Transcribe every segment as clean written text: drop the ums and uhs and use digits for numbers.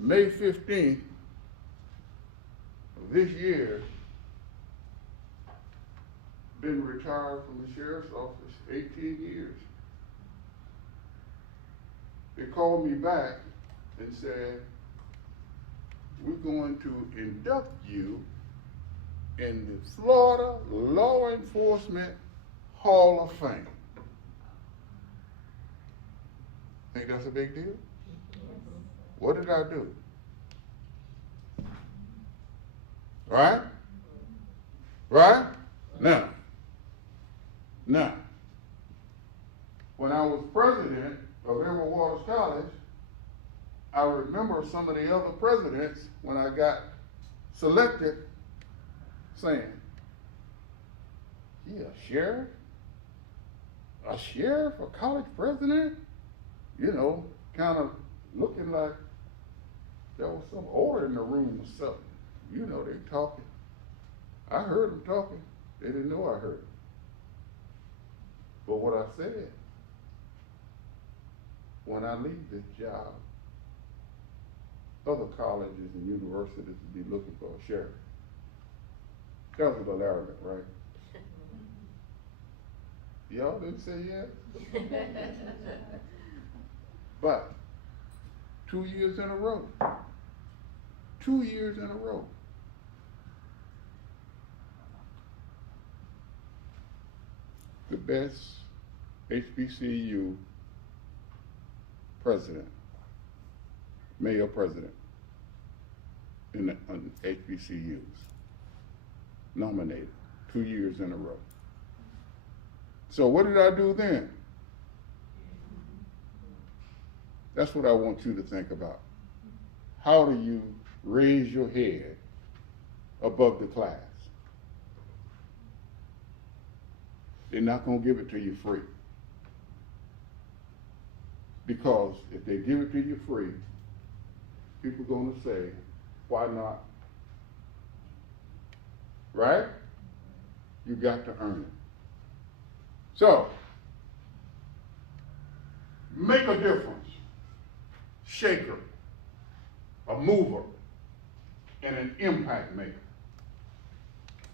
May 15th of this year, been retired from the sheriff's office 18 years. They called me back and said, we're going to induct you in the Florida Law Enforcement Hall of Fame. Think that's a big deal? What did I do? Right? Right? Now, when I was president of Everett Waters College, I remember some of the other presidents, when I got selected, saying, "Yeah, sheriff? A sheriff, a college president?" You know, kind of looking like there was some order in the room or something. You know, they talking. I heard them talking. They didn't know I heard them. But what I said, when I leave this job, other colleges and universities will be looking for a sheriff. That was a little arrogant, right? Y'all didn't say yes? But 2 years in a row. 2 years in a row. The best HBCU president, male president in the HBCUs, nominated 2 years in a row. So what did I do then? That's what I want you to think about. How do you raise your head above the class? They're not going to give it to you free. Because if they give it to you free, people are going to say, why not? Right? You got to earn it. So, make a difference. Shaker, a mover, and an impact maker.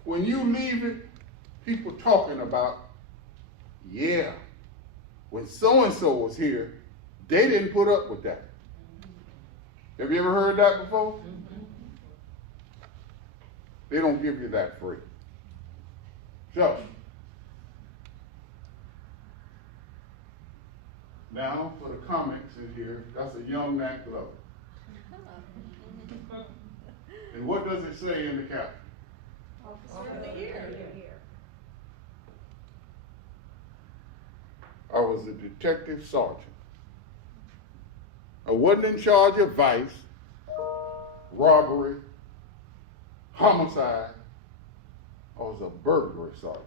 When you leave it, people talking about, yeah, when so-and-so was here, they didn't put up with that. Have you ever heard that before? They don't give you that free. So, now for the comments in here, that's a young Nat Glover. And what does it say in the caption? Officer of the Year. I was a detective sergeant. I wasn't in charge of vice, robbery, homicide. I was a burglary sergeant.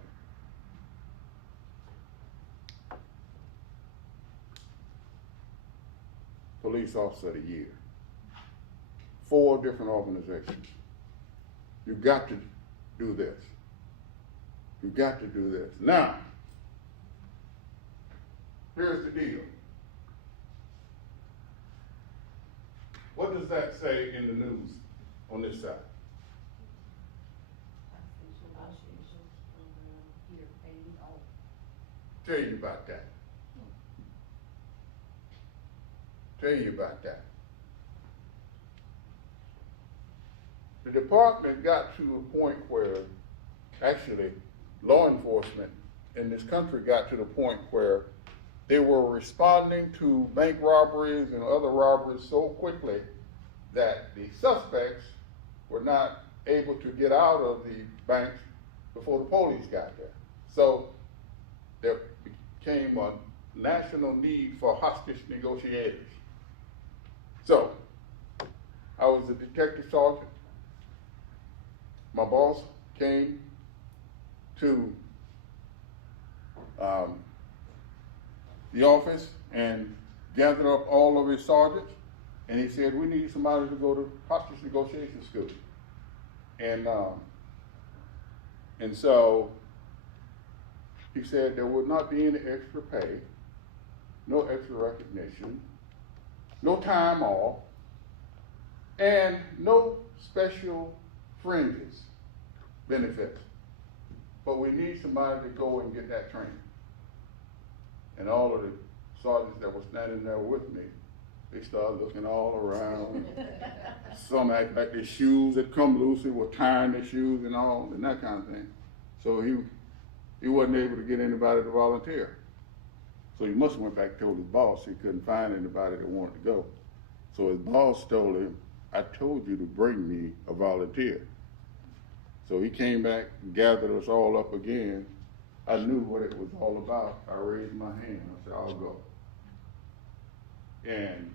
Police Officer of the Year. 4 different organizations. You got to do this. You got to do this. Now, here's the deal. What does that say in the news on this side? Tell you about that. Tell you about that. The department got to a point where, actually, law enforcement in this country got to the point where they were responding to bank robberies and other robberies so quickly that the suspects were not able to get out of the banks before the police got there. So there became a national need for hostage negotiators. So I was a detective sergeant. My boss came to the office and gathered up all of his sergeants, and he said, we need somebody to go to hostage negotiation school. And so he said there would not be any extra pay, no extra recognition, no time off, and no special fringes, benefits. But we need somebody to go and get that training. And all of the sergeants that were standing there with me, they started looking all around. Some act like their shoes had come loose, they were tying their shoes and all, and that kind of thing. So he wasn't able to get anybody to volunteer. So he must have went back and told his boss he couldn't find anybody that wanted to go. So his boss told him, I told you to bring me a volunteer. So he came back and gathered us all up again. I knew what it was all about. I raised my hand. I said, I'll go. And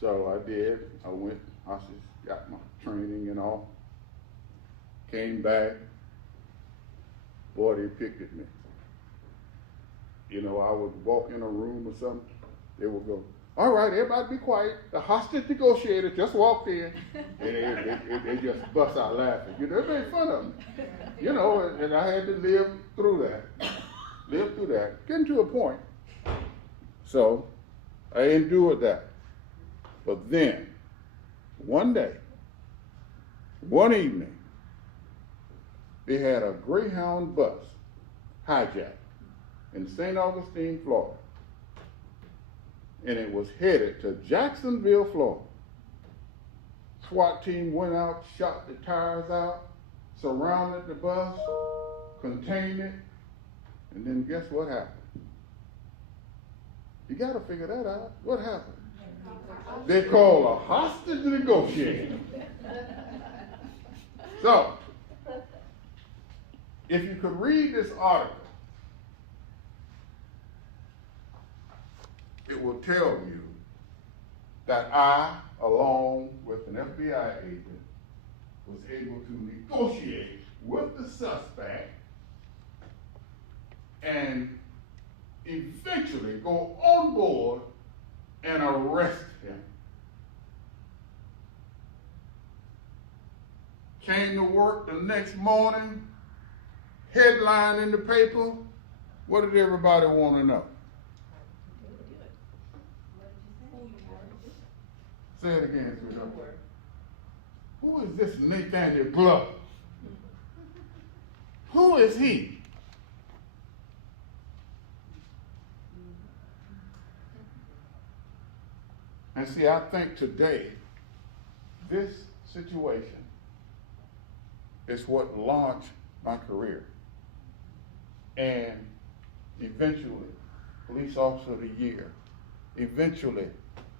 so I did. I went, I just got my training and all. Came back. Boy, they picked at me. You know, I would walk in a room or something, they would go, all right, everybody be quiet. The hostage negotiator just walked in, and they just bust out laughing. You know, they made fun of me. You know, and I had to live through that, getting to a point. So I endured that. But then, one day, one evening, they had a Greyhound bus hijacked in St. Augustine, Florida. And it was headed to Jacksonville, Florida. SWAT team went out, shot the tires out, surrounded the bus, contained it, and then guess what happened? You got to figure that out. What happened? They called a hostage negotiator. So, if you could read this article, it will tell you that I, along with an FBI agent, was able to negotiate with the suspect and eventually go on board and arrest him. Came to work the next morning, headline in the paper. What did everybody want to know? Say it again, sweetheart. Who is this Nathaniel Glover? Who is he? And see, I think today, this situation is what launched my career. And eventually, Police Officer of the Year, eventually,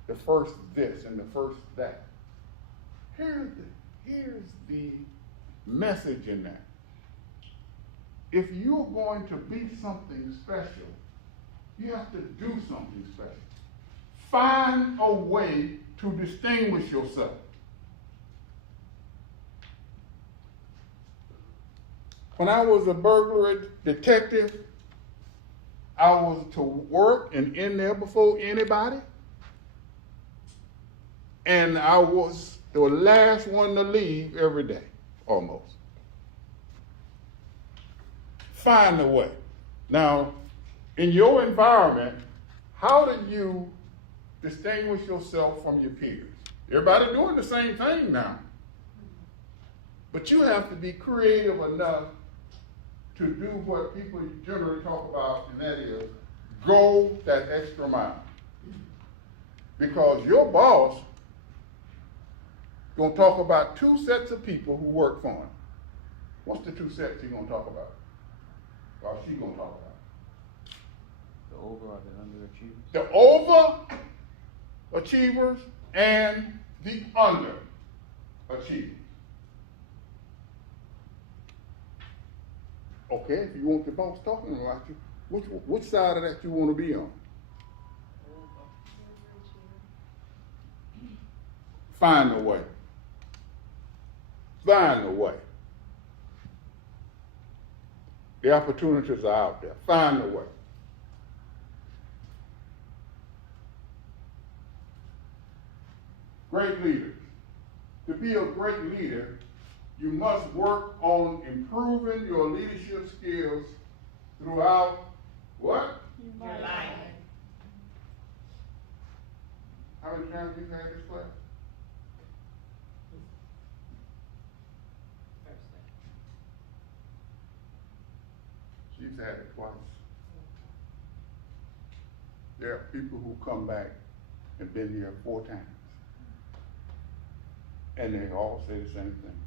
the first this and the first that. Here's the message in that. If you're going to be something special, you have to do something special. Find a way to distinguish yourself. When I was a burglary detective, I was to work and in there before anybody. And I was the last one to leave every day, almost. Find a way. Now, in your environment, how do you distinguish yourself from your peers? Everybody doing the same thing now. But you have to be creative enough to do what people generally talk about, and that is go that extra mile. Because your boss going to talk about two sets of people who work for him. What's the two sets he's going to talk about? Or she going to talk about? The over or the underachievers? The overachievers and the underachievers. Okay, if you want your boss talking about you, which side of that you want to be on? Find a way. Find a way. The opportunities are out there. Find a way. Great leaders. To be a great leader, you must work on improving your leadership skills throughout what? Your life. How many times have you had this class? There are people who come back and been here 4 times. And they all say the same thing.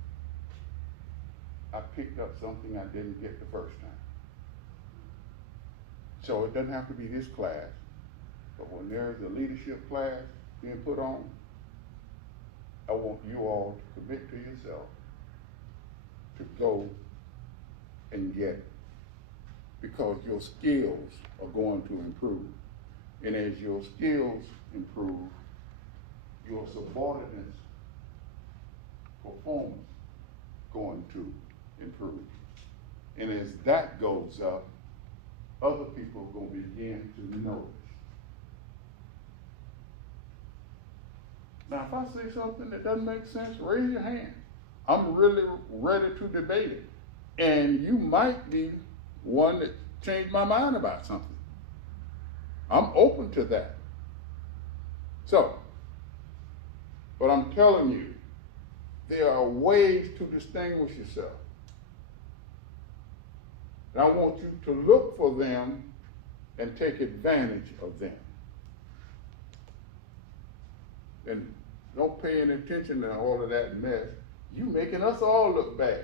I picked up something I didn't get the first time. So it doesn't have to be this class, but when there's a leadership class being put on, I want you all to commit to yourself to go and get it, because your skills are going to improve. And as your skills improve, your subordinates' performance going to improve. And as that goes up, other people are going to begin to notice. Now, if I say something that doesn't make sense, raise your hand. I'm really ready to debate it. And you might be one that changed my mind about something. I'm open to that. So, but I'm telling you, there are ways to distinguish yourself. And I want you to look for them and take advantage of them. And don't pay any attention to all of that mess. You making us all look bad.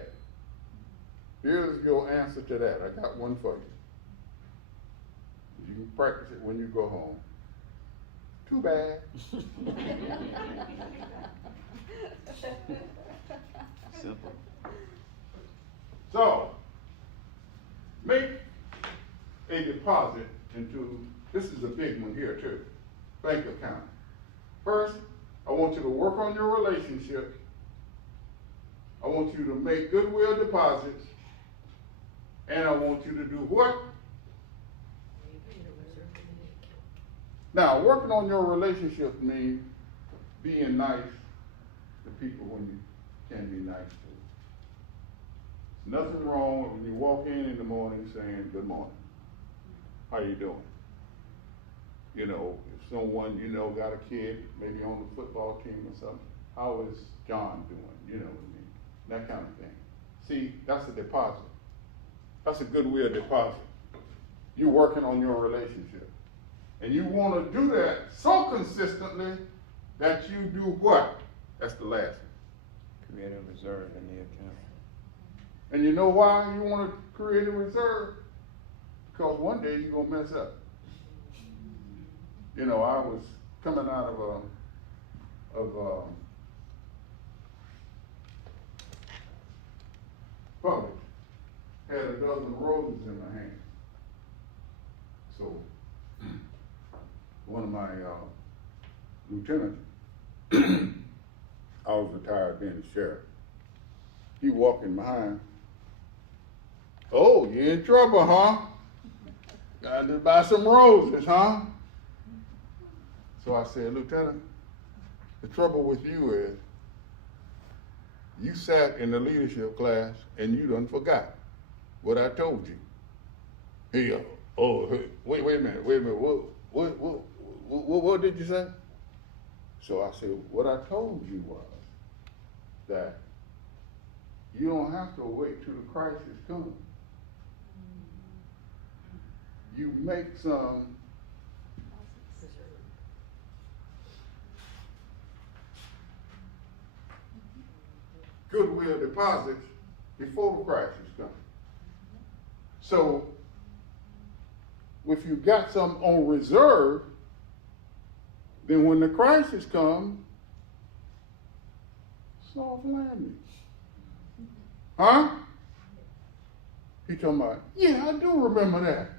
Here's your answer to that. I got one for you. You can practice it when you go home. Too bad. Simple. So, make a deposit into, this is a big one here too, bank account. First, I want you to work on your relationship. I want you to make goodwill deposits. And I want you to do what? Now, working on your relationship means being nice to people when you can be nice to. Nothing wrong when you walk in the morning saying, good morning. How you doing? You know, if someone you know got a kid, maybe on the football team or something, how is John doing? You know what I mean? That kind of thing. See, that's a deposit. That's a goodwill deposit. You're working on your relationship. And you want to do that so consistently that you do what? That's the last one. Create a reserve in the account. And you know why you want to create a reserve? Because one day you're going to mess up. You know, I was coming out of Publix, had a dozen roses in my hand. So one of my lieutenants, I was retired being a sheriff. He walking behind. Oh, you in trouble, huh? Got to buy some roses, huh? So I said, Lieutenant, the trouble with you is you sat in the leadership class and you done forgot what I told you. He, wait a minute. What did you say? So I said, what I told you was that you don't have to wait till the crisis comes. You make some goodwill deposits before the crisis comes. So, if you got some on reserve, then when the crisis comes, soft landing. Huh? He talking about, yeah, I do remember that.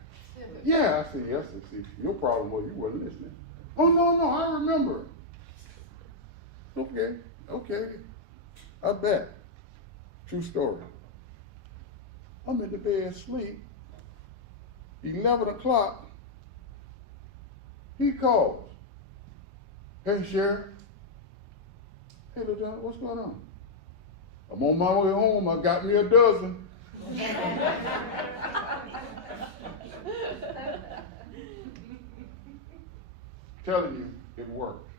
Yeah, I said, yes, I see. Your problem was you wasn't listening. Oh, no, I remember. Okay. I bet. True story. I'm in the bed asleep. 11 o'clock. He calls. Hey, Sheriff. Hey, Lieutenant, what's going on? I'm on my way home. I got me a dozen. Telling you, it worked.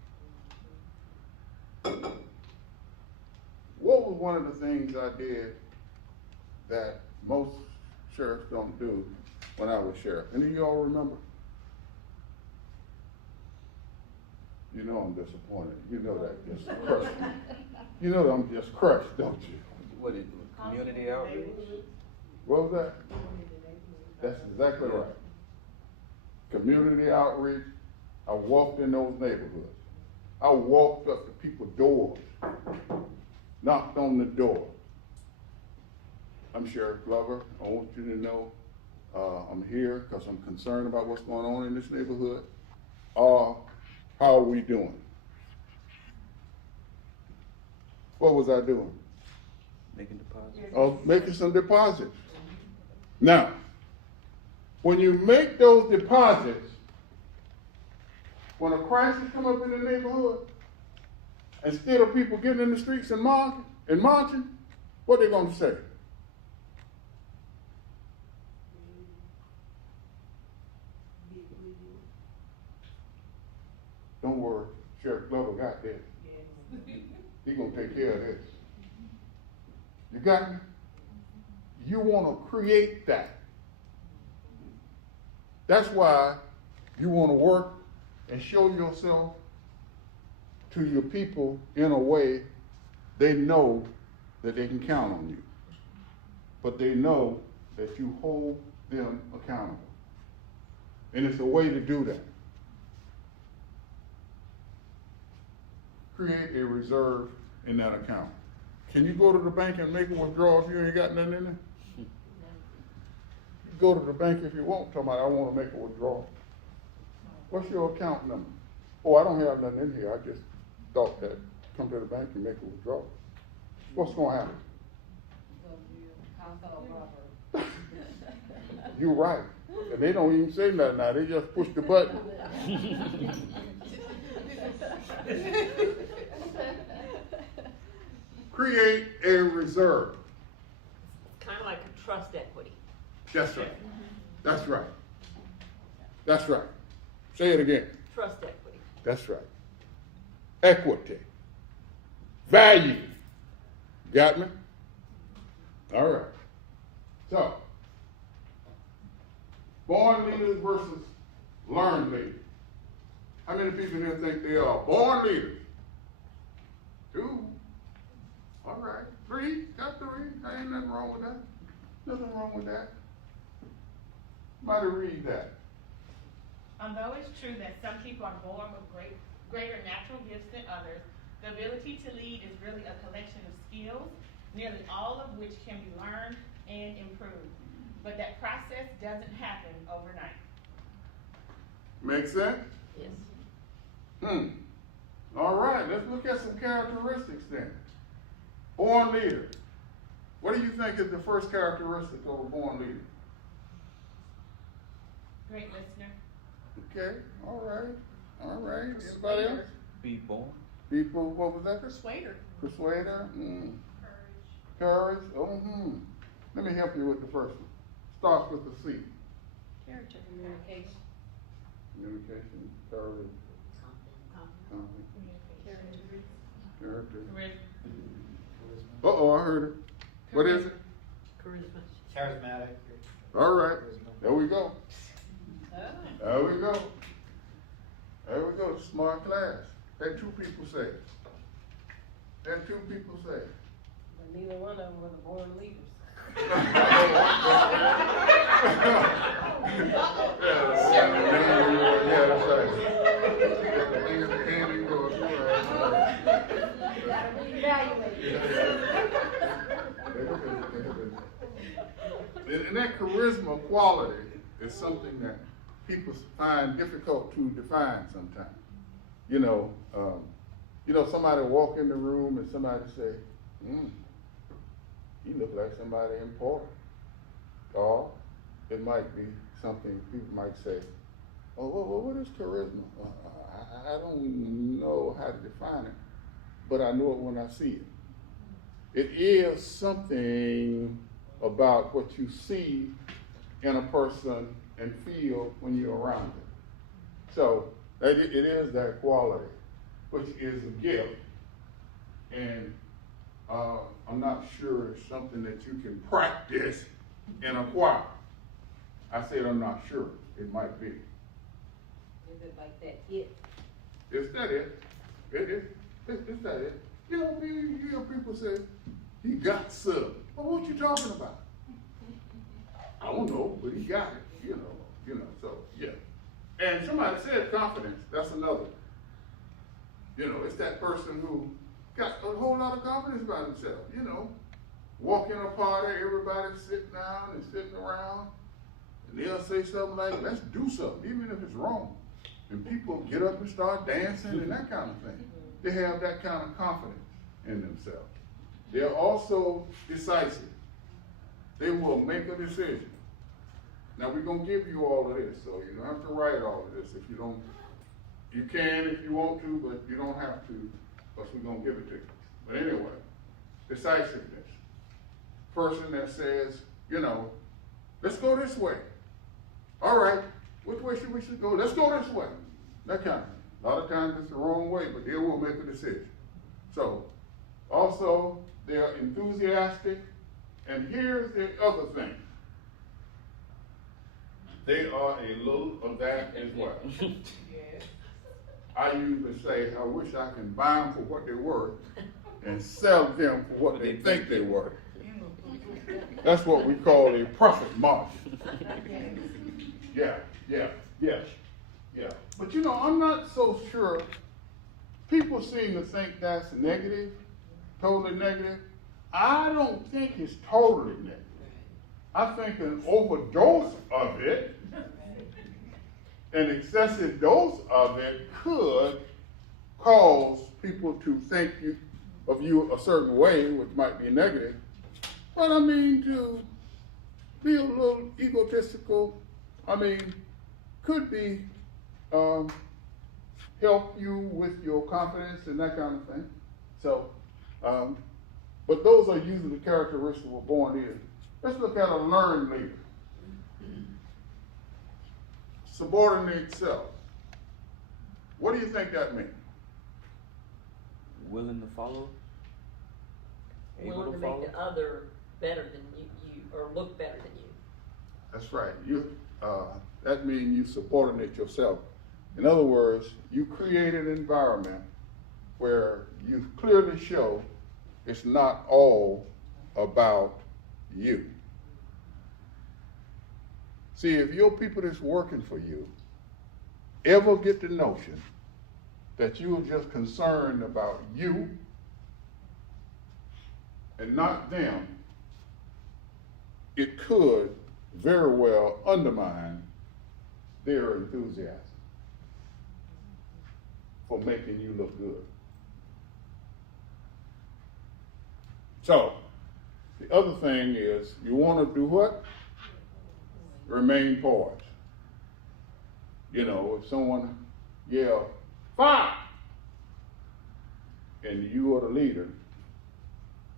What was one of the things I did that most sheriffs don't do when I was sheriff? Any of y'all remember? You know I'm disappointed. You know that just crushed me. You know that I'm just crushed, don't you? What is it, community outreach? What was that? That's exactly right. Community outreach. I walked in those neighborhoods. I walked up to people's doors, knocked on the door. I'm Sheriff Glover. I want you to know I'm here because I'm concerned about what's going on in this neighborhood. How are we doing? What was I doing? Making deposits. Oh, making some deposits. Now, when you make those deposits, when a crisis come up in the neighborhood, instead of people getting in the streets and marching, what they gonna say? Don't worry, Sheriff Glover got this. He gonna take care of this. You got me? You wanna create that. That's why you wanna work and show yourself to your people in a way they know that they can count on you. But they know that you hold them accountable. And it's a way to do that. Create a reserve in that account. Can you go to the bank and make a withdrawal if you ain't got nothing in there? You go to the bank if you want, talking about I want to make a withdrawal. What's your account number? Oh, I don't have nothing in here. I just thought that come to the bank and make a withdrawal. What's going to happen? You're right. And they don't even say nothing now. They just push the button. Create a reserve. It's kind of like a trust equity. That's right. That's right. That's right. Say it again. Trust equity. That's right. Equity. Value. Got me? All right. So, born leaders versus learned leaders. How many people here think they are born leaders? 2. All right. 3. Got 3. There ain't nothing wrong with that. Nothing wrong with that. Might read that. Although it's true that some people are born with greater natural gifts than others, the ability to lead is really a collection of skills, nearly all of which can be learned and improved. But that process doesn't happen overnight. Make sense? Yes. All right, let's look at some characteristics then. Born leader. What do you think is the first characteristic of a born leader? Great listener. Okay, all right. Anybody else? Be born. People, what was that? Persuader. Persuader? Courage. Let me help you with the first one. Starts with the C. Character. Communication. Communication, courage, confidence, character. Uh-oh, I heard it. What is it? Charisma. Charismatic. All right, Charisma. there we go. Oh. There we go. There we go, smart class. That 2 people say it. That 2 people say it. But neither one of them were the born leaders. Yeah, that's right. And that charisma quality is something that people find difficult to define sometimes. You know, somebody walk in the room and somebody say, you look like somebody important. Or it might be something people might say, oh, what is charisma? I don't know how to define it, but I know it when I see it. It is something about what you see in a person and feel when you're around them. So it is that quality, which is a gift. And I'm not sure it's something that you can practice and acquire. I said I'm not sure. It might be. Is it like that it? Is that it? It is. Is that it? You know, you hear people say, he got some. Well, what you talking about? I don't know, but he got it, you know, so, yeah. And somebody said confidence, that's another. You know, it's that person who got a whole lot of confidence about himself, you know. Walk in a party, everybody's sitting down and sitting around, and they'll say something like, let's do something, even if it's wrong. And people get up and start dancing and that kind of thing. They have that kind of confidence in themselves. They're also decisive. They will make a decision. Now we're gonna give you all of this, so you don't have to write all of this if you don't. You can if you want to, but you don't have to, because we're gonna give it to you. But anyway, decisiveness. Person that says, you know, let's go this way. All right, which way should we go? Let's go this way. That kind of thing. A lot of times it's the wrong way, but they will make a decision. So, also, they are enthusiastic, and here's the other thing. They are a little of that as well. Yes. I usually say, I wish I can buy them for what they're worth and sell them for what they think they're worth. That's what we call a profit margin. Yeah. But you know, I'm not so sure. People seem to think that's negative, totally negative. I don't think it's totally negative. I think an overdose of it, an excessive dose of it, could cause people to think of you a certain way, which might be negative. But I mean, to be a little egotistical, I mean, could be help you with your confidence and that kind of thing. So, but those are usually the characteristics we're born in. Let's look at a learned leader. Subordinate self. What do you think that means? Willing to follow? Able Willing to to follow? make the other better than you or look better than you. That's right. That means you subordinate yourself. In other words, you create an environment where you clearly show it's not all about you. See, if your people that's working for you ever get the notion that you're just concerned about you and not them, it could very well undermine their enthusiasm for making you look good. So, the other thing is, you want to do what? Remain poised. You know, if someone yells, fire! And you are the leader,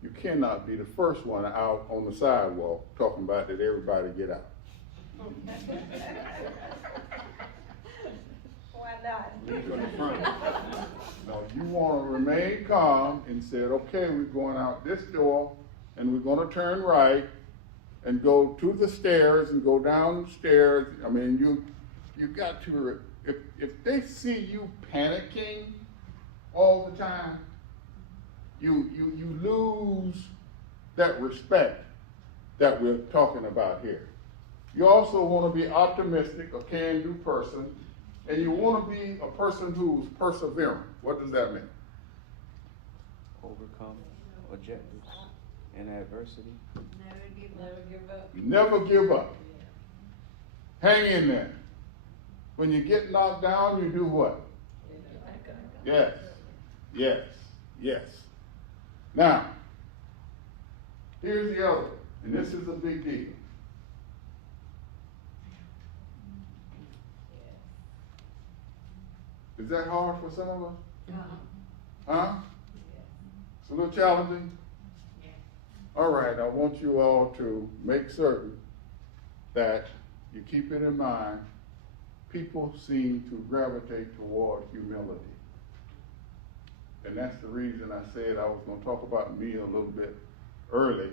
you cannot be the first one out on the sidewalk talking about that everybody get out. Why not? Lead from the front. No, you want to remain calm and say, okay, we're going out this door and we're going to turn right and go to the stairs and go down the stairs. I mean, you got to, if they see you panicking all the time, you lose that respect that we're talking about here. You also want to be optimistic, a can-do person, and you want to be a person who's perseverant. What does that mean? Overcome objectives and adversity. Never give up. You never give up. Hang in there. When you get knocked down, you do what? Yes. Now, here's the other, and this is a big deal. Is that hard for some of us? Huh? It's a little challenging? All right, I want you all to make certain that you keep it in mind. People seem to gravitate toward humility. And that's the reason I said I was going to talk about me a little bit early,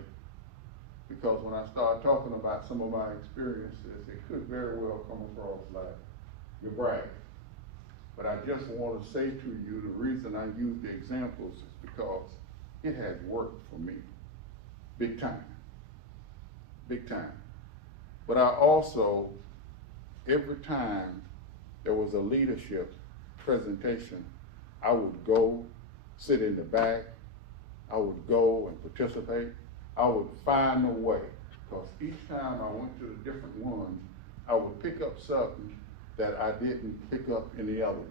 because when I start talking about some of my experiences, it could very well come across like you're bragging. But I just want to say to you, the reason I use the examples is because it has worked for me. Big time. Big time. But I also, every time there was a leadership presentation, I would go sit in the back. I would go and participate. I would find a way, because each time I went to the different ones, I would pick up something that I didn't pick up in the other one.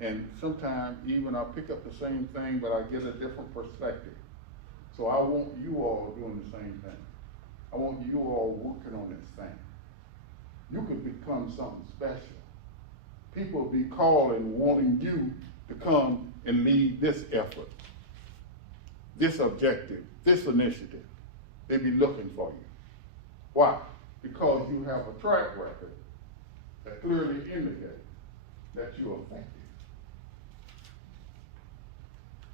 And sometimes even I pick up the same thing, but I get a different perspective. So I want you all doing the same thing. I want you all working on this thing. You could become something special. People will be calling, wanting you to come and lead this effort, this objective, this initiative. They be looking for you. Why? Because you have a track record that clearly indicates that you're effective.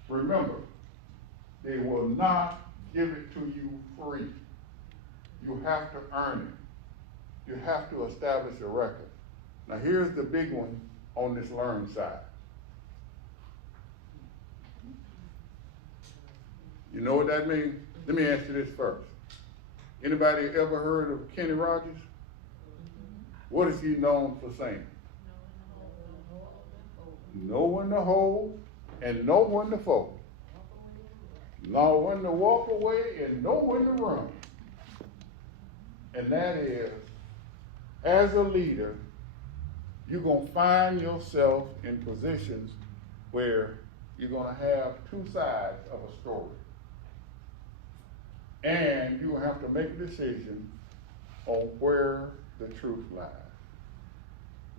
Remember, they will not give it to you free. You have to earn it. You have to establish a record. Now here's the big one on this learn side. You know what that means? Let me ask you this first. Anybody ever heard of Kenny Rogers? What is he known for saying? Know when to hold and know when to fold. Know when to walk away and know when to run. And that is, as a leader, you're going to find yourself in positions where you're going to have two sides of a story. And you have to make a decision on where the truth lies.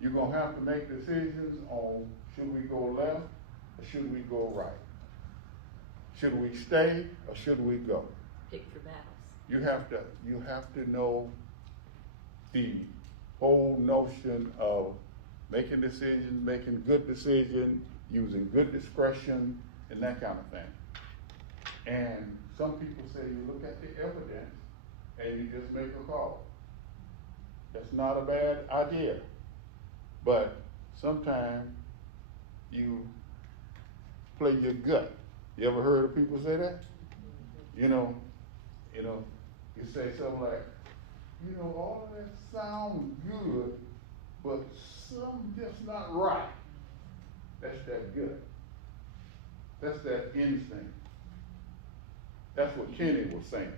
You're going to have to make decisions on, should we go left or should we go right? Should we stay or should we go? Pick your battles. You have to know the whole notion of making decisions, making good decisions, using good discretion, and that kind of thing. And some people say you look at the evidence and you just make a call. That's not a bad idea. But sometimes you play your gut. You ever heard of people say that? You say something like, all of that sounds good, but something just not right. That's that gut. That's that instinct. That's what Kenny was saying.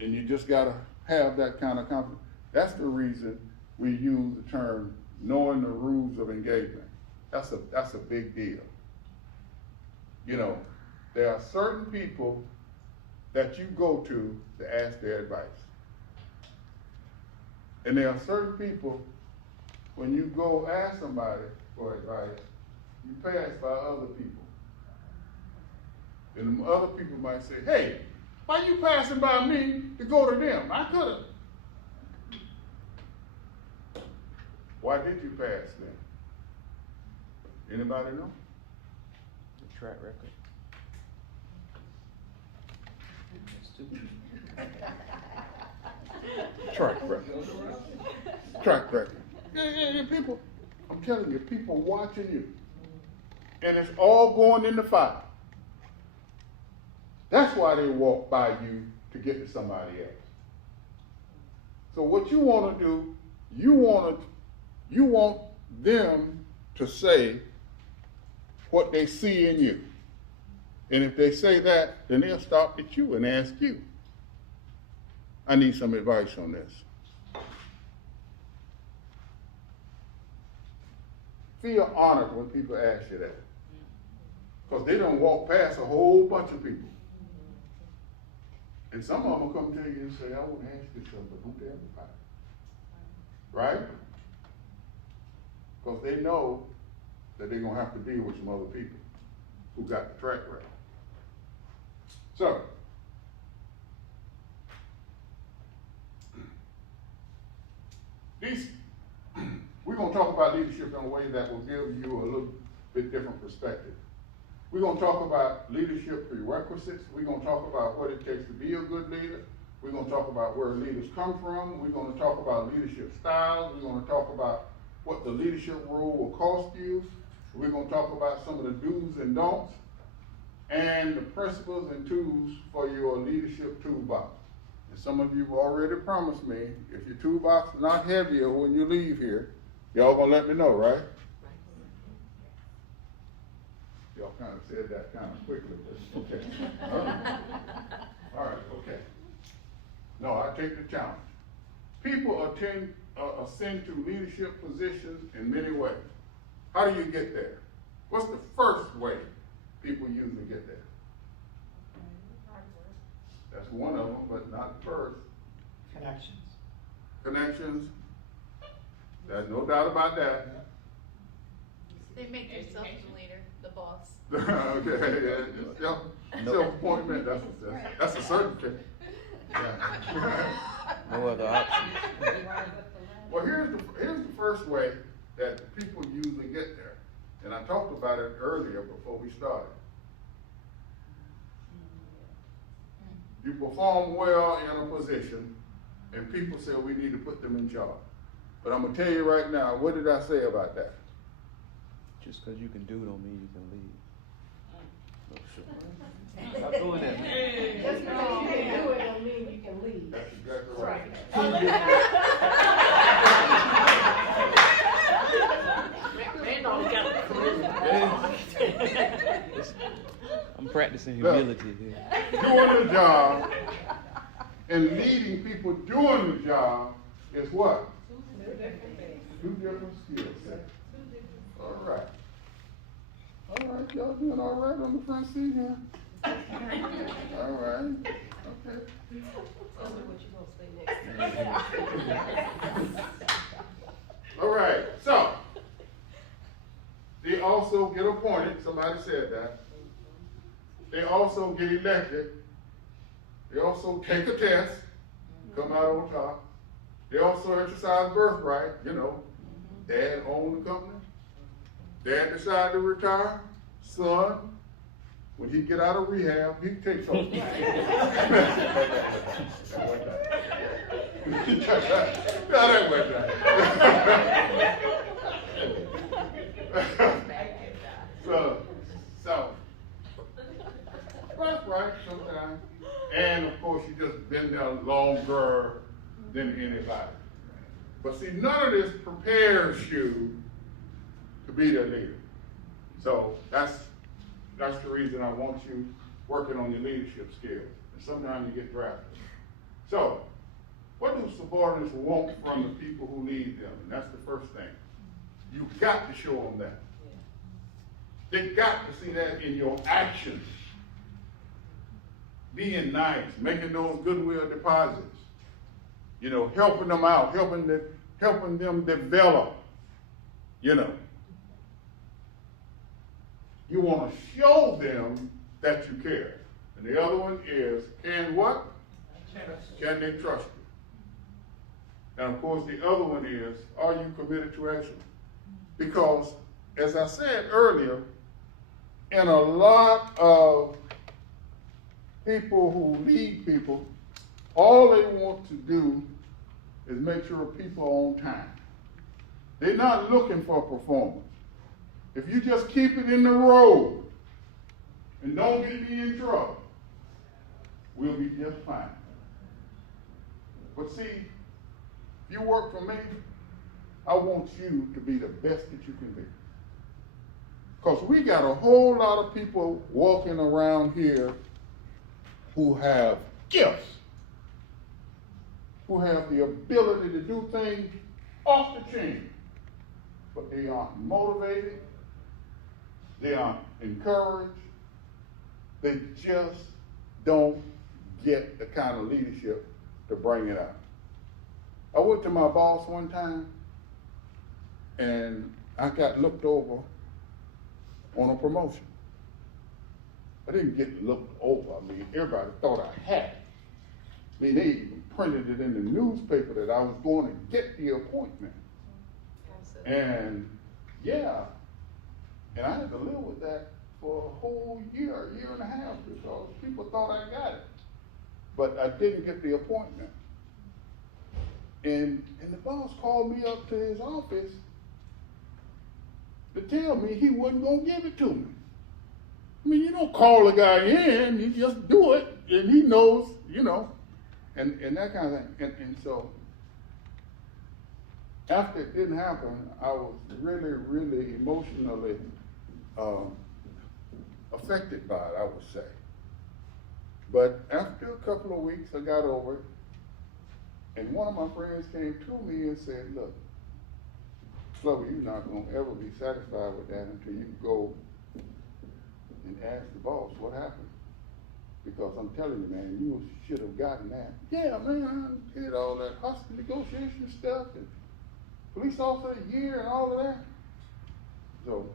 And you just gotta have that kind of confidence. That's the reason we use the term knowing the rules of engagement. That's a big deal. There are certain people that you go to ask their advice. And there are certain people, when you go ask somebody for advice, you pass by other people. And them other people might say, hey, why you passing by me to go to them? I could have. Why did you pass them? Anybody know? The track record. Track record. Track record. Yeah, people. I'm telling you, people watching you. And it's all going in the fire. That's why they walk by you to get to somebody else. So what you want to do, you want them to say what they see in you. And if they say that, then they'll stop at you and ask you, I need some advice on this. Feel honored when people ask you that. Because they don't walk past a whole bunch of people. And some of them will come to you and say, I want to ask you something, but don't tell everybody. Right? Because they know that they're going to have to deal with some other people who got the track record. So, we're going to talk about leadership in a way that will give you a little bit different perspective. We're going to talk about leadership prerequisites. We're going to talk about what it takes to be a good leader. We're going to talk about where leaders come from. We're going to talk about leadership styles. We're going to talk about what the leadership role will cost you. We're gonna talk about some of the do's and don'ts, and the principles and tools for your leadership toolbox. And some of you have already promised me, if your toolbox is not heavier when you leave here, y'all gonna let me know, right? Y'all kind of said that kind of quickly, but okay. All right, okay. No, I take the challenge. People ascend to leadership positions in many ways. How do you get there? What's the first way people usually get there? That's one of them, but not the first. Connections. There's no doubt about that. They make yourself the leader, the boss. Okay, yeah. Self-appointment, that's a certificate. Yeah. No other option. Well, here's the first way that people usually get there. And I talked about it earlier before we started. You perform well in a position, and people say we need to put them in charge. But I'm gonna tell you right now, what did I say about that? Just because you can do it don't mean you can lead. No, sure. Stop doing that, man. Just because you can do it don't mean you can lead. That's exactly right. Man, always got a charisma. I'm practicing humility here. Doing the job and leading people doing the job is what? Two different skill sets. All right. All right, y'all doing all right on the front seat here? All right. Okay. Tell me what you're gonna say next. All right. So they also get appointed. Somebody said that. They also get elected. They also take a test, come out on top. They also exercise birthright. You know, dad owned the company. Dad decided to retire. Son, when he get out of rehab, he takes over. That wasn't right. So, right sometimes. And of course, you just been there longer than anybody. But see, none of this prepares you to be their leader. So that's the reason I want you working on your leadership skills. And sometimes you get drafted. So, what do subordinates want from the people who lead them? And that's the first thing. You've got to show them that. They got to see that in your actions. Being nice, making those goodwill deposits. You know, helping them out, helping them develop. You know. You want to show them that you care. And the other one is, can what? Can they trust you? And of course, the other one is, are you committed to excellence? Because, as I said earlier, in a lot of people who lead people, all they want to do is make sure people are on time. They're not looking for performance. If you just keep it in the road and don't get me in trouble, we'll be just fine. But see, if you work for me, I want you to be the best that you can be. Because we got a whole lot of people walking around here who have gifts, who have the ability to do things off the chain, but they aren't motivated, they aren't encouraged, they just don't get the kind of leadership to bring it out. I went to my boss one time and I got looked over on a promotion. I didn't get looked over. I mean, everybody thought I had it. I mean, they even printed it in the newspaper that I was going to get the appointment. And yeah, and I had to live with that for a whole year and a half, because people thought I got it. But I didn't get the appointment. And the boss called me up to his office to tell me he wasn't gonna give it to me. I mean, you don't call a guy in, you just do it, and he knows, you know, and that kind of thing. And so, after it didn't happen, I was really, really emotionally affected by it, I would say. But after a couple of weeks, I got over it, and one of my friends came to me and said, look, Glover, you're not going to ever be satisfied with that until you go and ask the boss what happened. Because I'm telling you, man, you should have gotten that. Yeah, man, I did all that hostage negotiation stuff and police officer a year and all of that. So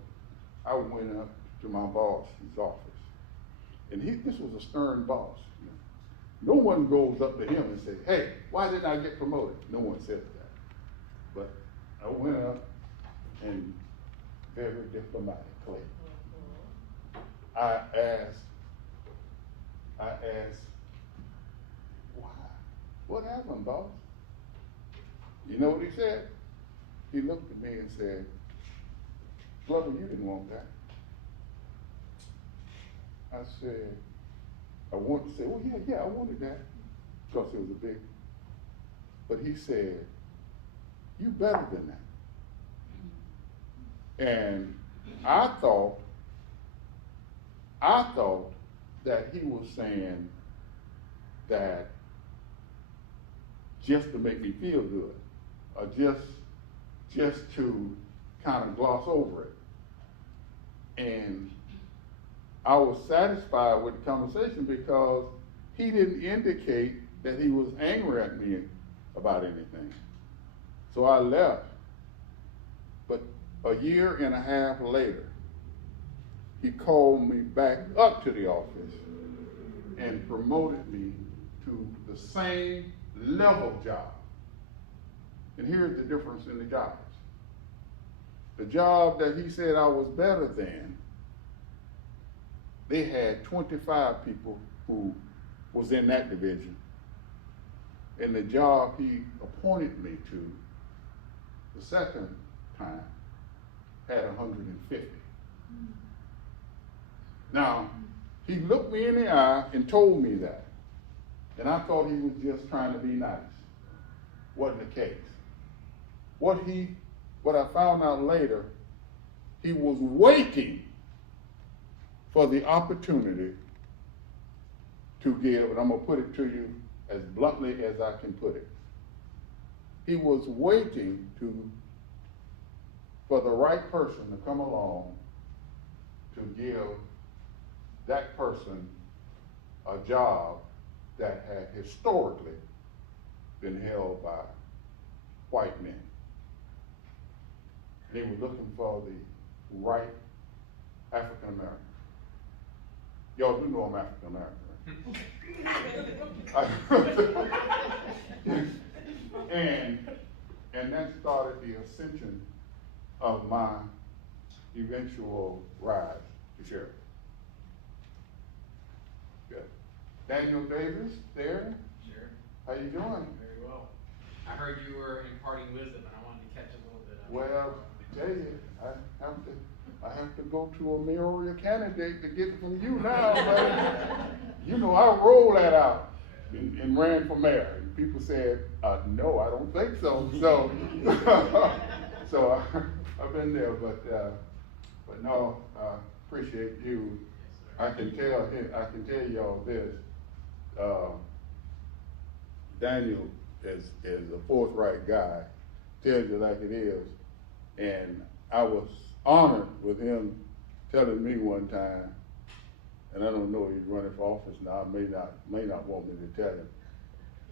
I went up to my boss's office. And this was a stern boss. No one goes up to him and says, hey, why didn't I get promoted? No one says that. But I went up and very diplomatically, I asked, why? What happened, boss? You know what he said? He looked at me and said, Glover, you didn't want that. I said, I wanted to say, well, yeah, I wanted that, because it was a big, but he said, you better than that. And I thought that he was saying that just to make me feel good, or just to kind of gloss over it. And I was satisfied with the conversation because he didn't indicate that he was angry at me about anything. So I left. But a year and a half later, he called me back up to the office and promoted me to the same level job. And here's the difference in the jobs. The job that he said I was better than, they had 25 people who was in that division. And the job he appointed me to, the second time, had 150. Now, he looked me in the eye and told me that. And I thought he was just trying to be nice. Wasn't the case. What I found out later, he was waiting for the opportunity to give, and I'm going to put it to you as bluntly as I can put it. He was waiting for the right person to come along to give that person a job that had historically been held by white men. They were looking for the right African American. Y'all do know I'm African American, right? And that started the ascension of my eventual rise to sheriff. Good. Daniel Davis, there. Sure. How you doing? Very well. I heard you were imparting wisdom, and I wanted to catch a little bit of it. Well, I tell you, I have to go to a mayoral candidate to get it from you now, but you know, I rolled that out and ran for mayor. And people said, no, I don't think so. So I've been there, but no, I appreciate you. Yes, I can tell y'all this. Daniel is a forthright guy, tells you like it is, and I was honored with him telling me one time, and I don't know, he's running for office now, may not want me to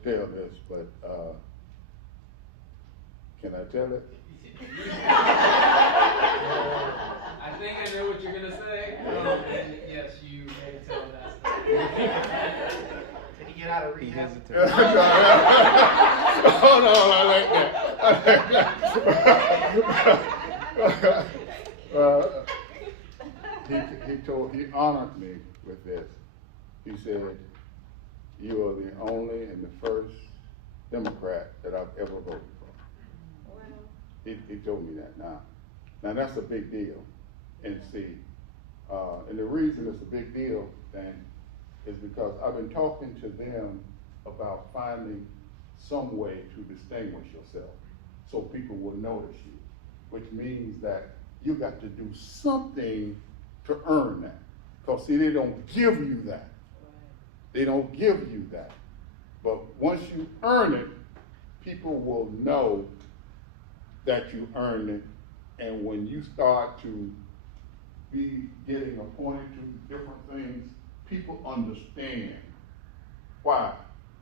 tell this, but can I tell it? I think I know what you're going to say. And yes, you may tell that story. Did he get out of He rehab? hesitated. Oh no, I like that. He honored me with this. He said, you are the only and the first Democrat that I've ever voted for. Wow. He told me that now. Now that's a big deal in C. And the reason it's a big deal, Dan, is because I've been talking to them about finding some way to distinguish yourself so people will notice you, which means that you got to do something to earn that. Because see, they don't give you that. They don't give you that. But once you earn it, people will know that you earned it. And when you start to be getting appointed to different things, people understand why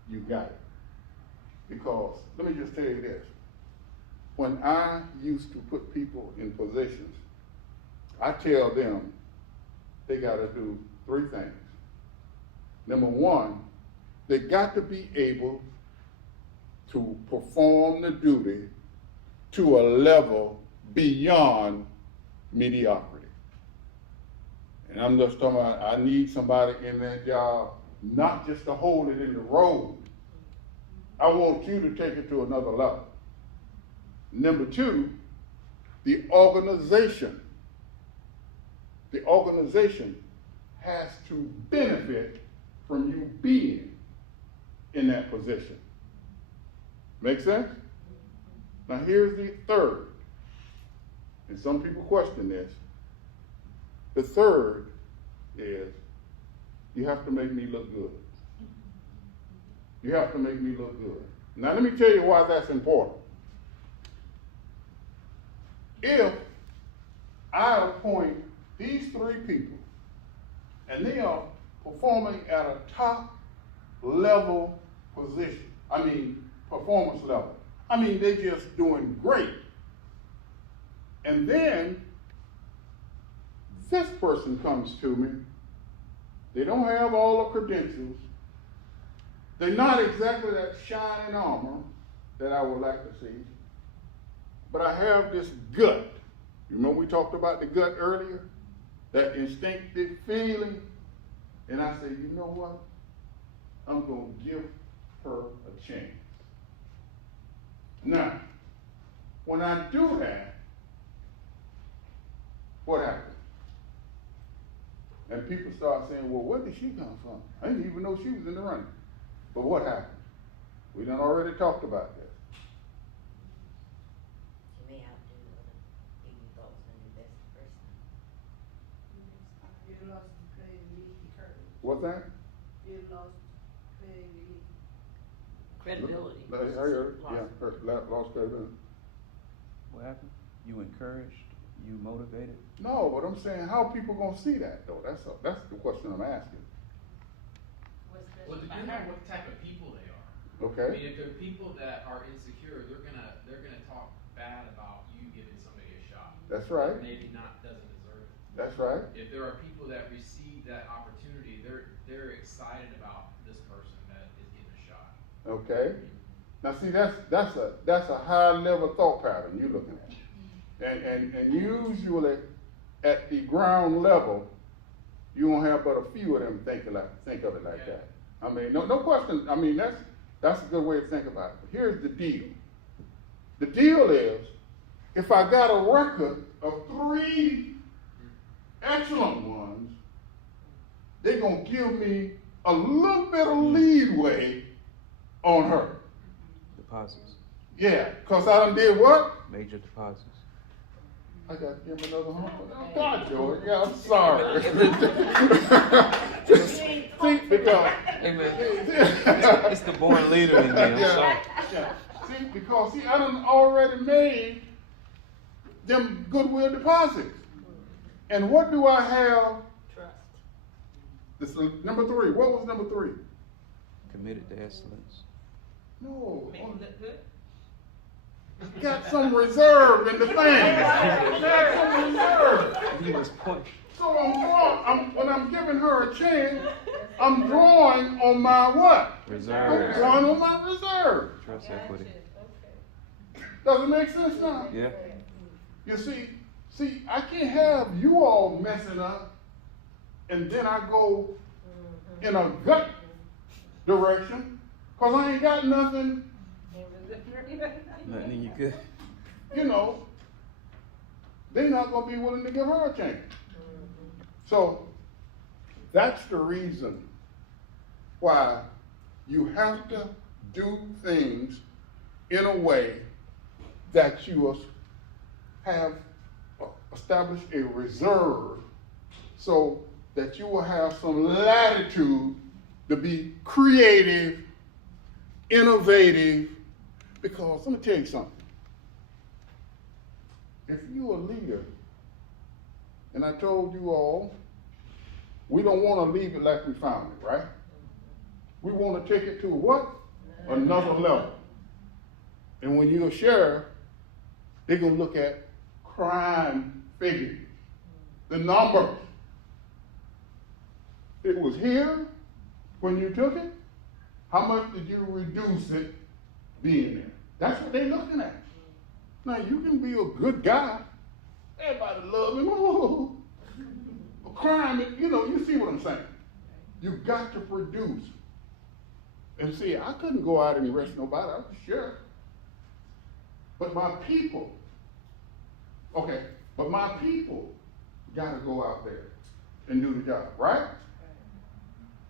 you got it. Because, let me just tell you this. When I used to put people in positions, I tell them they gotta do 3 things. Number 1, they got to be able to perform the duty to a level beyond mediocrity. And I'm just talking about, I need somebody in that job, not just to hold it in the road. I want you to take it to another level. Number 2, the organization. The organization has to benefit from you being in that position. Make sense? Now here's the 3rd. And some people question this. The 3rd is, you have to make me look good. You have to make me look good. Now let me tell you why that's important. If I appoint these 3 people and they are performing at a top level position, performance level, they're just doing great. And then this person comes to me, they don't have all the credentials, they're not exactly that shining armor that I would like to see, but I have this gut. You remember we talked about the gut earlier? That instinctive feeling. And I say, you know what? I'm going to give her a chance. Now, when I do that, what happens? And people start saying, well, where did she come from? I didn't even know she was in the running. But what happens? We done already talked about this. You may outdo other people you thought was going to do best the first time. You lost playing lead courage. What's that? You lost playing lead. Credibility. I heard, lost credibility. What happened? You encouraged? You motivated? No, but I'm saying, how people gonna see that though? That's the question I'm asking. Well, depending on what type of people they are. Okay. If they're people that are insecure, they're gonna talk bad about you giving somebody a shot. That's right. Maybe doesn't deserve it. That's right. If there are people that receive that opportunity, they're excited about this person that is getting a shot. Okay. Now see, that's a high level thought pattern you're looking at. And usually at the ground level, you won't have but a few of them think of it like that. No question. That's a good way to think about it. But here's the deal. The deal is, if I got a record of 3 excellent ones, they're gonna give me a little bit of leeway on her. Deposits. Yeah, because I done did what? Major deposits. I got to give him another hump. Oh, God, George. Yeah, I'm sorry. See, because... Hey, man. It's the born leader in me. I'm sorry. Yeah. See, I done already made them goodwill deposits. And what do I have? Trust. This number 3. What was number 3? Committed to excellence. No. Make it look good. Got some reserve in the thing. Got some reserve. He was point. So when I'm giving her a chance, I'm drawing on my what? Reserve. I'm drawing on my reserve. Trust equity. Does it make sense now? Yeah. You see, I can't have you all messing up and then I go in a gut direction because I ain't got nothing, Nothing you could. you know. they're not gonna be willing to give her a chance. So that's the reason why you have to do things in a way that you have established a reserve so that you will have some latitude to be creative, innovative, because let me tell you something. If you're a leader, and I told you all, we don't want to leave it like we found it, right? We want to take it to what? Another level. And when you're a sheriff, they're going to look at crime figures, the numbers. It was here when you took it. How much did you reduce it being there? That's what they're looking at. Now, you can be a good guy. Everybody loves him. Oh, crime, you see what I'm saying. You got to produce. And see, I couldn't go out and arrest nobody. I was sheriff. But my people got to go out there and do the job, right?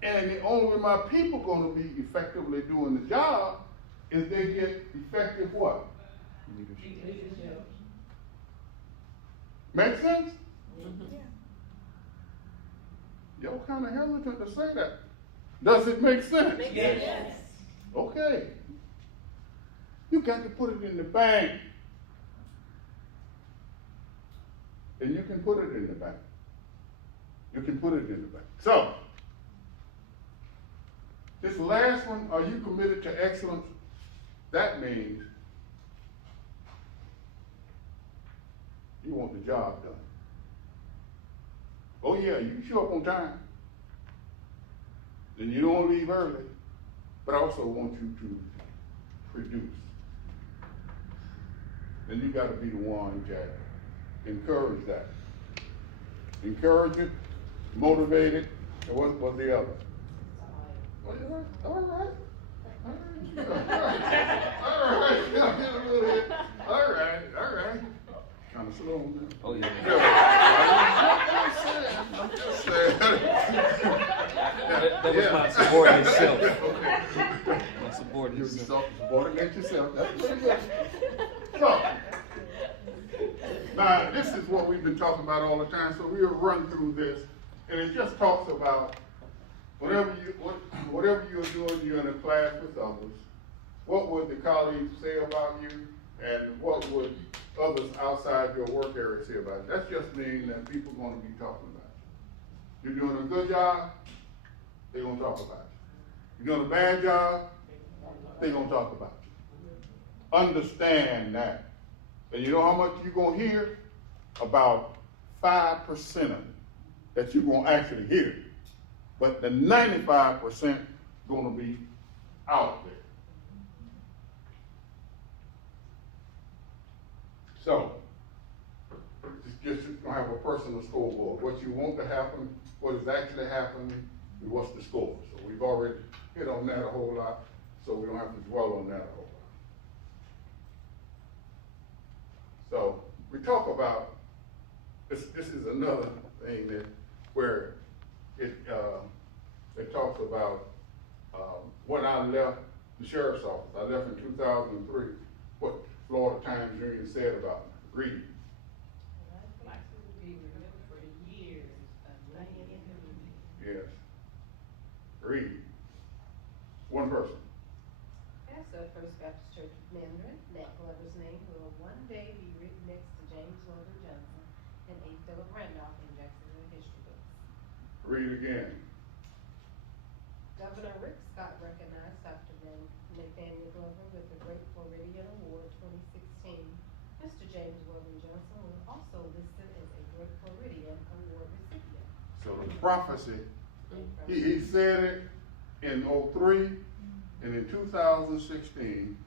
And the only way my people going to be effectively doing the job is they get effective what? Leadership. Make sense? Y'all kind of hesitant to say that. Does it make sense? Yes. Okay. You got to put it in the bank. And you can put it in the bank. You can put it in the bank. So, this last one, are you committed to excellence? That means you want the job done. Oh yeah, you show up on time. Then you don't leave early. But I also want you to produce. Then you got to be the one that encourage that. Encourage it, motivate it, and what's the other? All right. All right. Kind of slow, man. Oh, yeah. I'm just saying. That was my subordinate self. My subordinate You self. subordinate yourself. That's pretty good. So, now this is what we've been talking about all the time. So we'll run through this, and it just talks about whatever you're doing, you're in a class with others. What would the colleagues say about you, and what would others outside your work area say about you? That's just mean that people are going to be talking about you. You're doing a good job, they're going to talk about you. You're doing a bad job, they're going to talk about you. Understand that. And you know how much you're going to hear? About 5% of it that you're going to actually hear. But the 95% going to be out there. So, just have a personal scoreboard. What you want to happen, what is actually happening, and what's the score. So we've already hit on that a whole lot, so we don't have to dwell on that a whole lot. So we talk about, this is another thing that where it talks about when I left the sheriff's office. I left in 2003. What Florida Times Union said about me. Read. Yes. Read. One person. Pastor of First Baptist Church of Mandarin, Nat Glover's name will one day be written next to James Weldon Johnson and A. Philip Randolph in Jacksonville history books. Read again. Governor Rick Scott recognized Dr. Nathaniel Glover with the Great Floridian Award 2016. Mr. James Weldon Johnson was also listed as a Great Floridian Award recipient. So the prophecy, he said it in 2003, and in 2016,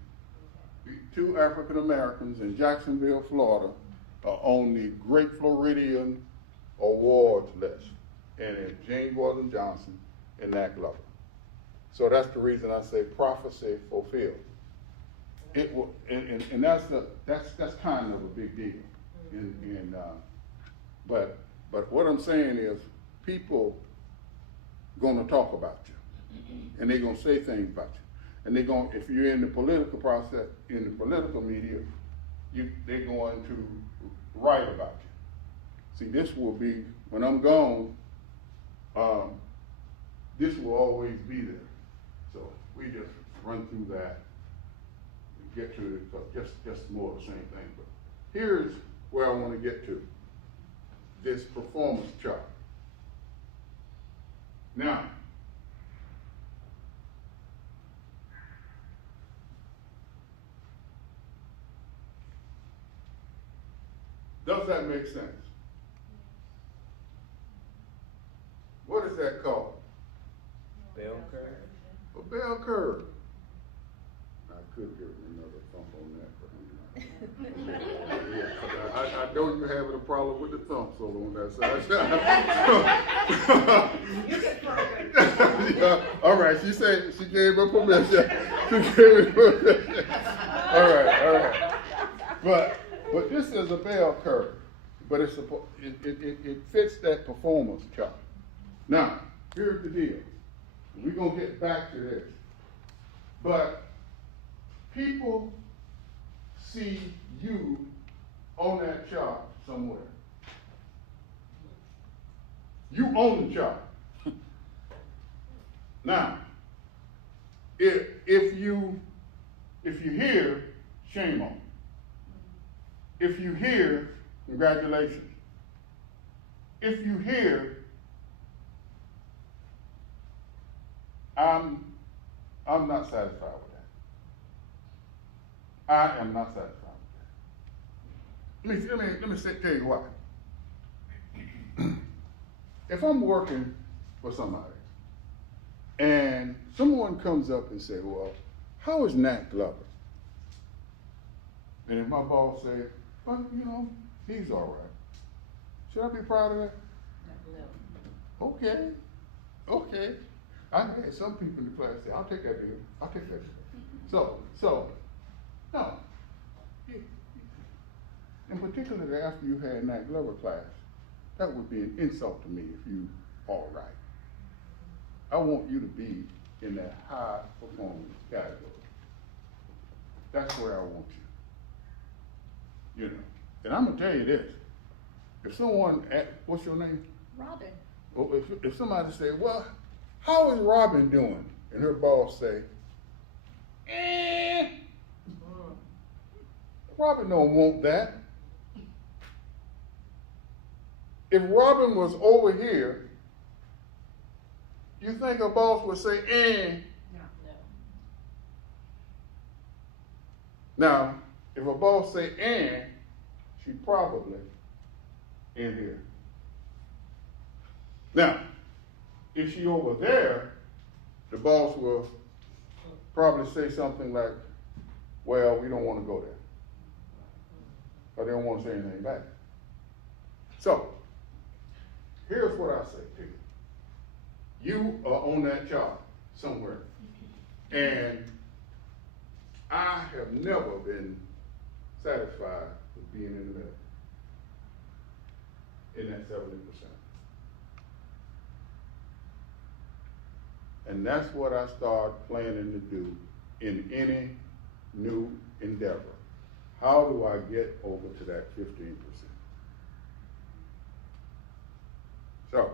two African Americans in Jacksonville, Florida, are on the Great Floridian Awards list, and it's James Weldon Johnson and Nat Glover. So that's the reason I say prophecy fulfilled. It will, and that's kind of a big deal. But what I'm saying is, people gonna talk about you, and they gonna say things about you, and they gonna, if you're in the political process, in the political media, they're going to write about you. See, this will be, when I'm gone, this will always be there. So we just run through that, and get to it, just more of the same thing. But here's where I want to get to, this performance chart. Now, does that make sense? What is that called? Bell curve? A bell curve. I could give another thump on that, but I know you're having a problem with the thumps over on that side. Yeah, all right, she said, she gave her permission. She gave me permission. All right. But this is a bell curve, but it fits that performance chart. Now, here's the deal. We're going to get back to this. But people see you on that chart somewhere. You own the chart. Now, if you hear, shame on you. If you hear, congratulations. If you hear, I'm not satisfied with that. I am not satisfied with that. Let me tell you why. If I'm working for somebody and someone comes up and say, well, how is Nat Glover? And if my boss says, well, you know, he's all right. Should I be proud of that? No. Okay. I had some people in the class say, I'll take that deal. I'll take that deal. So, no. And particularly after you had Nat Glover class, that would be an insult to me if you all right. I want you to be in that high performance category. That's where I want you. You know, and I'm gonna tell you this. If someone, what's your name? Robin. Well, if somebody say, well, how is Robin doing? And her boss say, Robin don't want that. If Robin was over here, you think her boss would say, No. Now, if a boss say, she probably in here. Now, if she over there, the boss will probably say something like, well, we don't want to go there. Or they don't want to say anything back. So, here's what I say to you. You are on that chart somewhere. And I have never been satisfied with being in the middle. In that 70%. And that's what I start planning to do in any new endeavor. How do I get over to that 15%? So,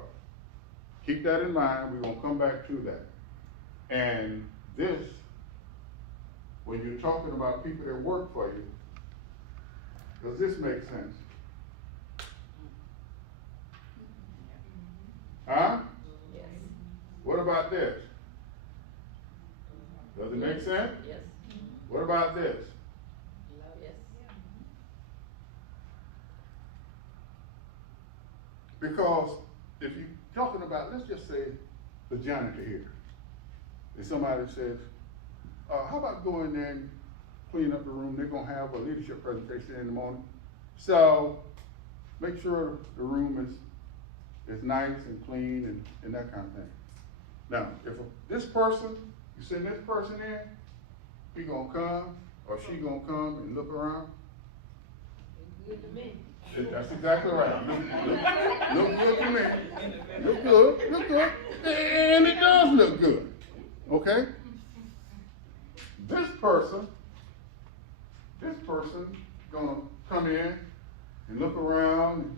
keep that in mind. We're going to come back to that. And this, when you're talking about people that work for you, does this make sense? Huh? Yes. What about this? Does it make sense? Yes. What about this? Yes. Because if you're talking about, let's just say, the janitor here. If somebody says, how about go in there and clean up the room? They're going to have a leadership presentation in the morning. So make sure the room is nice and clean and that kind of thing. Now, if this person, you send this person in, he going to come or she going to come and look around? Good to me. That's exactly right. Look good to me. Look good, and it does look good. Okay? This person gonna come in and look around and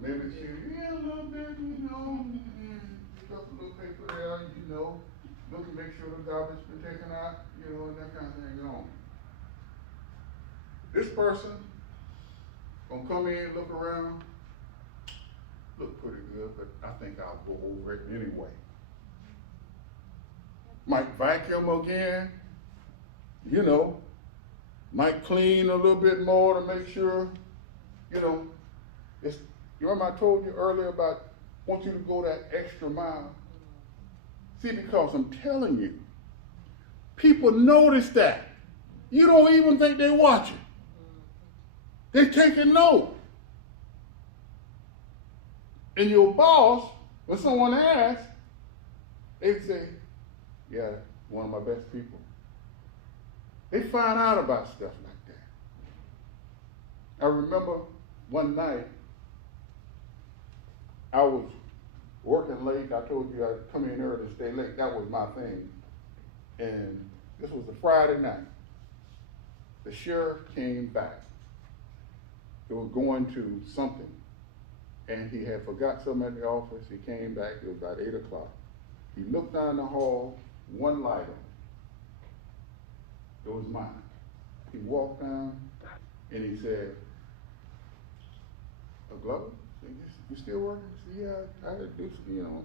maybe see, yeah, a little bit, you know, pick up a little paper there, you know, look and make sure the garbage been taken out, you know, and that kind of thing on. This person gonna come in, look around, look pretty good, but I think I'll go over it anyway. Might vacuum again, you know, might clean a little bit more to make sure, you know, you remember I told you earlier about want you to go that extra mile? See, because I'm telling you, people notice that. You don't even think they're watching. They're taking note. And your boss, when someone asks, they say, yeah, one of my best people. They find out about stuff like that. I remember one night, I was working late. I told you I'd come in early and stay late. That was my thing. And this was a Friday night. The sheriff came back. They were going to something. And he had forgot something at the office. He came back. It was about 8 o'clock. He looked down the hall, one light on. It was mine. He walked down and he said, Glover, you still working? I said, yeah, I had to do some, you know,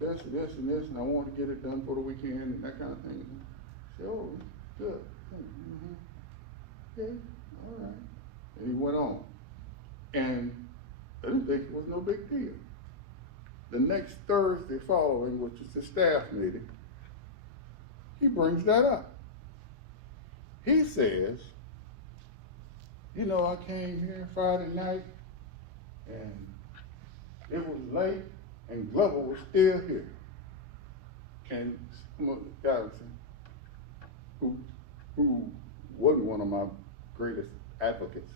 this and this, and I want to get it done for the weekend and that kind of thing. I said, oh, good. Okay, all right. And he went on. And I didn't think it was no big deal. The next Thursday following, which is the staff meeting, he brings that up. He says, you know, I came here Friday night and it was late and Glover was still here. And Gallison, who wasn't one of my greatest advocates,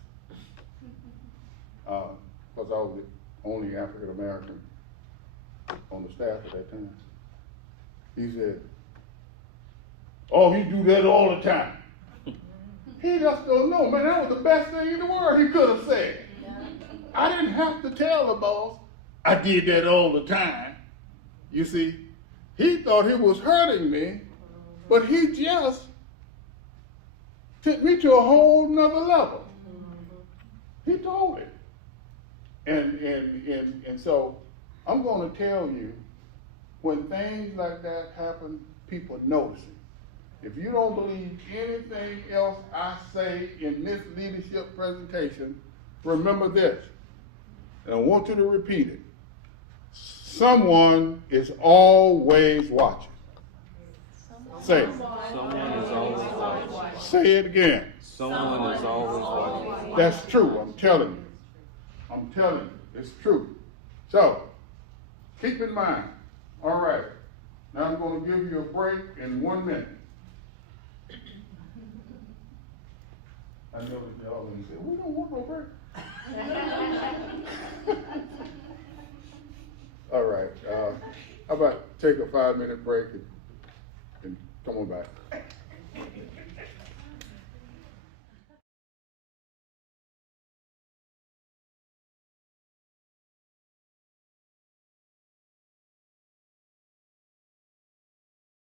because I was the only African American on the staff at that time. He said, oh, he do that all the time. He just don't know, man, that was the best thing in the world he could have said. I didn't have to tell the boss, I did that all the time. You see, he thought it was hurting me, but he just took me to a whole nother level. He told it. And so I'm going to tell you, when things like that happen, people notice it. If you don't believe anything else I say in this leadership presentation, remember this, and I want you to repeat it. Someone is always watching. Say it. Someone is always watching. Say it again. Someone is always watching. That's true, I'm telling you. I'm telling you, it's true. So, keep in mind. All right, now I'm going to give you a break in 1 minute. I know that y'all going to say, we don't want no break. All right, how about take a 5-minute break and come on back.